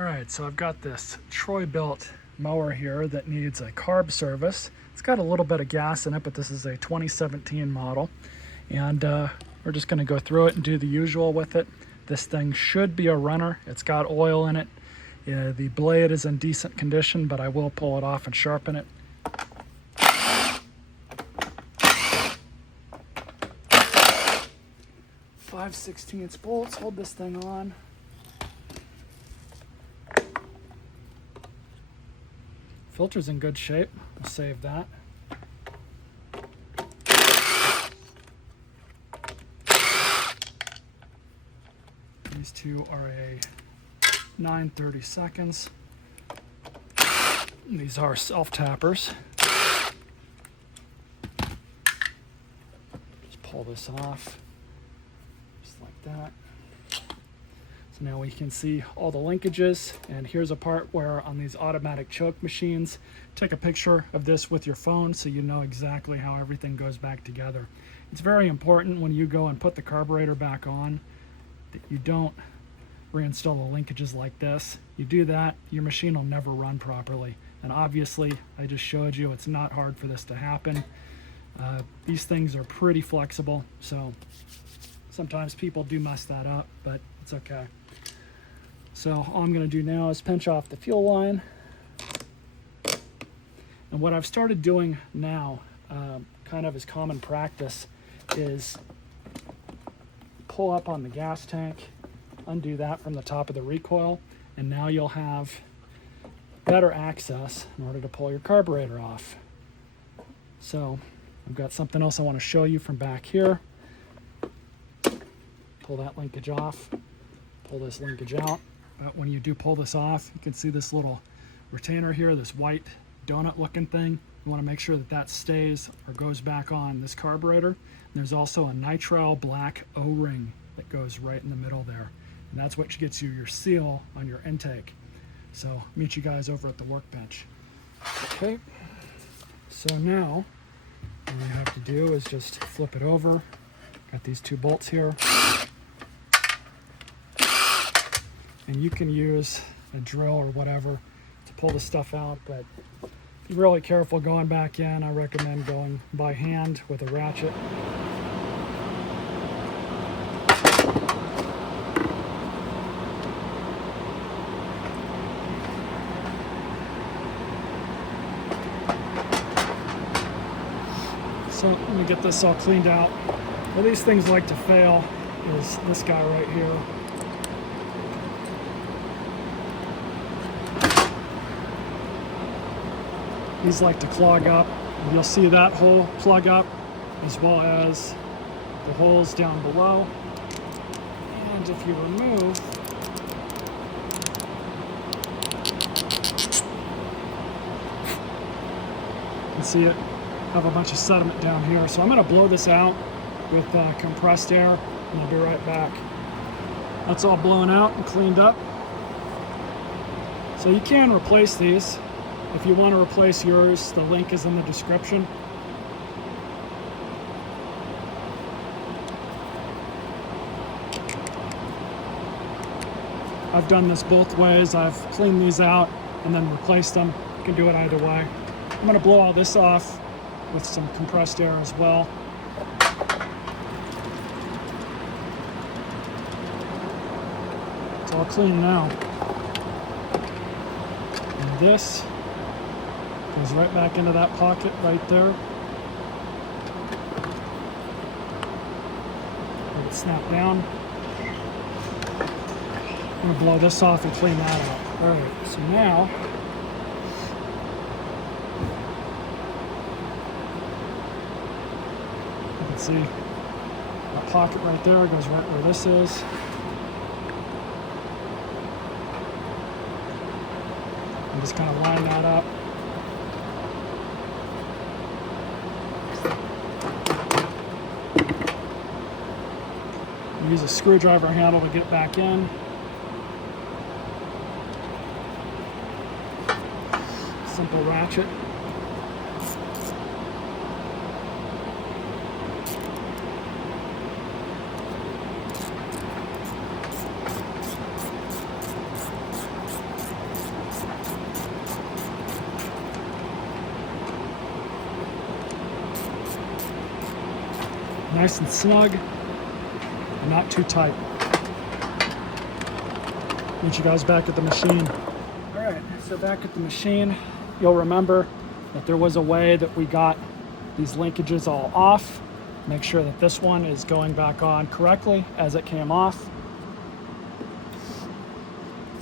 All right, so I've got this Troy-Bilt mower here that needs a carb service. It's got a little bit of gas in it, but this is a 2017 model. And we're just gonna go through it and do the usual with it. This thing should be a runner. It's got oil in it. The blade is in decent condition, but I will pull it off and sharpen it. Five 5/16 bolts hold this thing on. Filter's in good shape. We'll save that. These two are a 9/32. These are self-tappers. Just pull this off, just like that. So now we can see all the linkages, and here's a part where on these automatic choke machines, take a picture of this with your phone so you know exactly how everything goes back together. It's very important when you go and put the carburetor back on that you don't reinstall the linkages like this. You do that, your machine will never run properly. And obviously, I just showed you it's not hard for this to happen. These things are pretty flexible, so sometimes people do mess that up, but it's okay. So all I'm going to do now is pinch off the fuel line. And what I've started doing now, kind of as common practice, is pull up on the gas tank, undo that from the top of the recoil, and now you'll have better access in order to pull your carburetor off. So I've got something else I want to show you from back here. Pull that linkage off, pull this linkage out. When you do pull this off, you can see this little retainer here, this white donut looking thing. You want to make sure that that stays or goes back on this carburetor. There's also a nitrile black O-ring that goes right in the middle there. And that's what gets you your seal on your intake. So meet you guys over at the workbench. Okay, so now all you have to do is just flip it over. Got these two bolts here. And you can use a drill or whatever to pull the stuff out, but be really careful going back in. I recommend going by hand with a ratchet. So let me get this all cleaned out. Where these things like to fail is this guy right here. These like to clog up, and you'll see that hole plug up as well as the holes down below. And if you remove, you can see it have a bunch of sediment down here. So I'm going to blow this out with compressed air, and I'll be right back. That's all blown out and cleaned up. So you can replace these. If you want to replace yours, the link is in the description. I've done this both ways. I've cleaned these out and then replaced them. You can do it either way. I'm going to blow all this off with some compressed air as well. It's all clean now. And this goes right back into that pocket right there. Let it snap down. I'm going to blow this off and clean that out. Alright, so now you can see that pocket right there goes right where this is. And just kind of line that up. Use a screwdriver handle to get back in. Simple ratchet. Nice and snug, and not too tight. Meet you guys back at the machine. All right, so back at the machine, you'll remember that there was a way that we got these linkages all off. Make sure that this one is going back on correctly as it came off.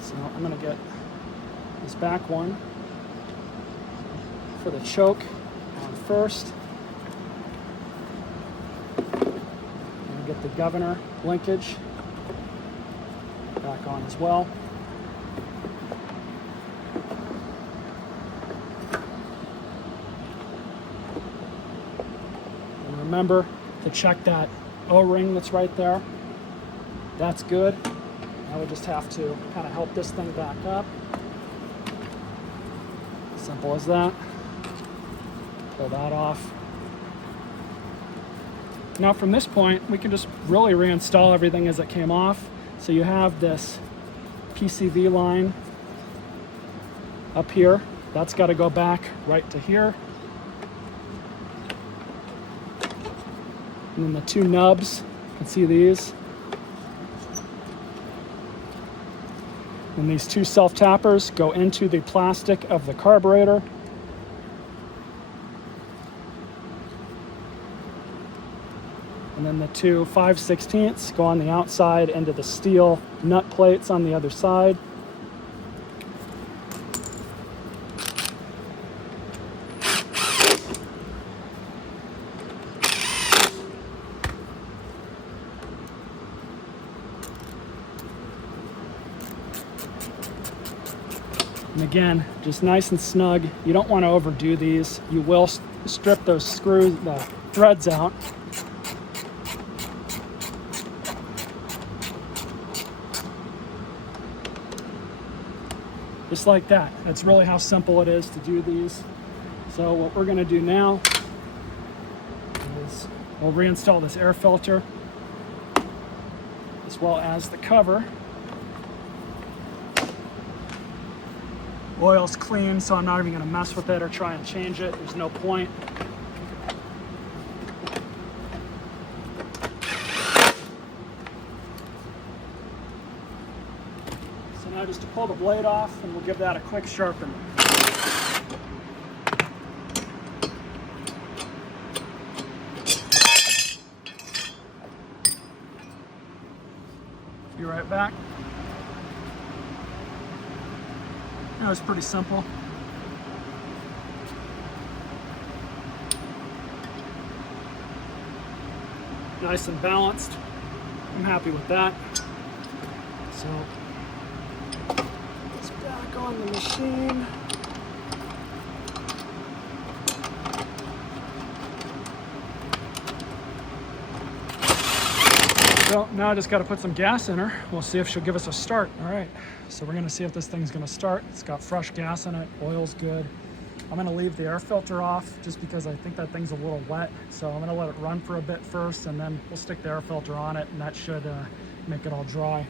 So I'm gonna get this back one for the choke on first. And get the governor linkage back on as well. And remember to check that O-ring that's right there. That's good. Now we just have to kind of help this thing back up. Simple as that. Pull that off. Now from this point, we can just really reinstall everything as it came off. So you have this PCV line up here. That's got to go back right to here. And then the two nubs, you can see these. And these two self-tappers go into the plastic of the carburetor. And then the two 5/16 go on the outside into the steel nut plates on the other side. And again, just nice and snug. You don't want to overdo these. You will strip those screws, the threads out. Just like that. That's really how simple it is to do these. So what we're going to do now is we'll reinstall this air filter as well as the cover. Oil's clean, so I'm not even going to mess with it or try and change it. There's no point. So now just to pull the blade off, and we'll give that a quick sharpen. Be right back. That was pretty simple. Nice and balanced. I'm happy with that. So it's back on the machine. So now I just got to put some gas in her. We'll see if she'll give us a start. All right, so we're gonna see if this thing's gonna start. It's got fresh gas in it, oil's good. I'm gonna leave the air filter off just because I think that thing's a little wet. So I'm gonna let it run for a bit first, and then we'll stick the air filter on it, and that should make it all dry.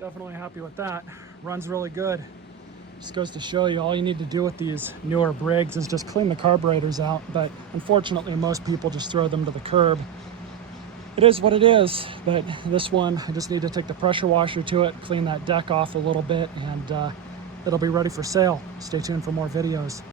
Definitely happy with that. Runs really good. Just goes to show you, all you need to do with these newer Briggs is just clean the carburetors out, but unfortunately most people just throw them to the curb. It is what it is, but this one, I just need to take the pressure washer to it, clean that deck off a little bit, and it'll be ready for sale. Stay tuned for more videos.